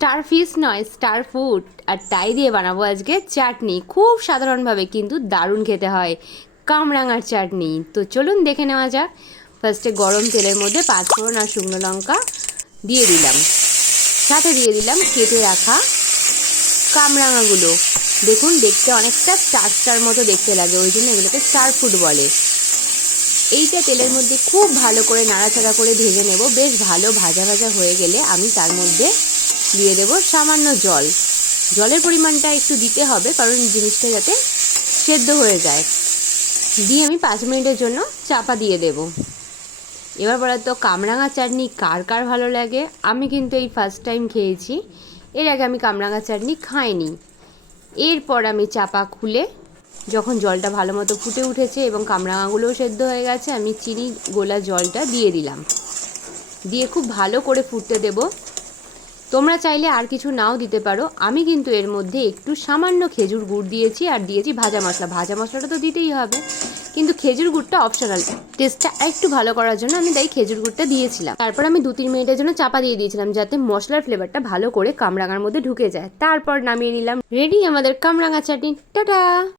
Star ফিস নয়, star food. আর তাই দিয়ে বানাবো আজকে চাটনি। খুব সাধারণভাবে কিন্তু দারুণ খেতে হয়, কামরাঙার চাটনি। তো চলুন দেখে নেওয়া যাক। ফার্স্টে গরম তেলের মধ্যে পাঁচফোড়ন আর শুকনো লঙ্কা দিয়ে দিলাম। সাথে দিয়ে দিলাম কেটে রাখা কামরাঙাগুলো। দেখুন, দেখতে অনেকটা স্টার স্টার মতো দেখতে লাগে, ওই জন্য এগুলোকে স্টার ফুড বলে। এইটা তেলের মধ্যে খুব ভালো করে নাড়াচাড়া করে ভেজে নেব। বেশ ভালো ভাজা ভাজা হয়ে গেলে আমি তার মধ্যে দিয়ে দেব সামান্য জল। জলের পরিমাণটা একটু দিতে হবে, কারণ জিনিসটা যাতে সেদ্ধ হয়ে যায়। দিয়ে আমি পাঁচ মিনিটের জন্য চাপা দিয়ে দেব। এবার বলা তো কামরাঙা চাটনি কার কার ভালো লাগে? আমি কিন্তু এই ফার্স্ট টাইম খেয়েছি। এর আগে আমি কামরাঙা চাটনি খাইনি। এরপর আমি চাপা খুলে যখন জলটা ভালো মতো ফুটে উঠেছে এবং কামরাঙাগুলোও সেদ্ধ হয়ে গেছে, আমি চিনি গোলা জলটা দিয়ে দিলাম। দিয়ে খুব ভালো করে ফুটতে দেব। তোমরা চাইলে আর কিছু নাও দিতে পারো। আমি কিন্তু এর মধ্যে একটু সামান্য খেজুর গুড় দিয়েছি আর দিয়েছি ভাজা মশলা। ভাজা মশলাটা তো দিতেই হবে। কিন্তু খেজুর গুড়টা অপশনাল টেস্টটা একটু ভালো করার জন্য আমি তাই খেজুর গুড়টা দিয়েছিলাম। তারপর আমি দু তিন মিনিটের জন্য চাপা দিয়ে দিয়েছিলাম যাতে মশলার ফ্লেভারটা ভালো করে কামরাঙার মধ্যে ঢুকে যায়। তারপর নামিয়ে নিলাম। রেডি আমাদের কামরাঙা চাটনি। টাটা!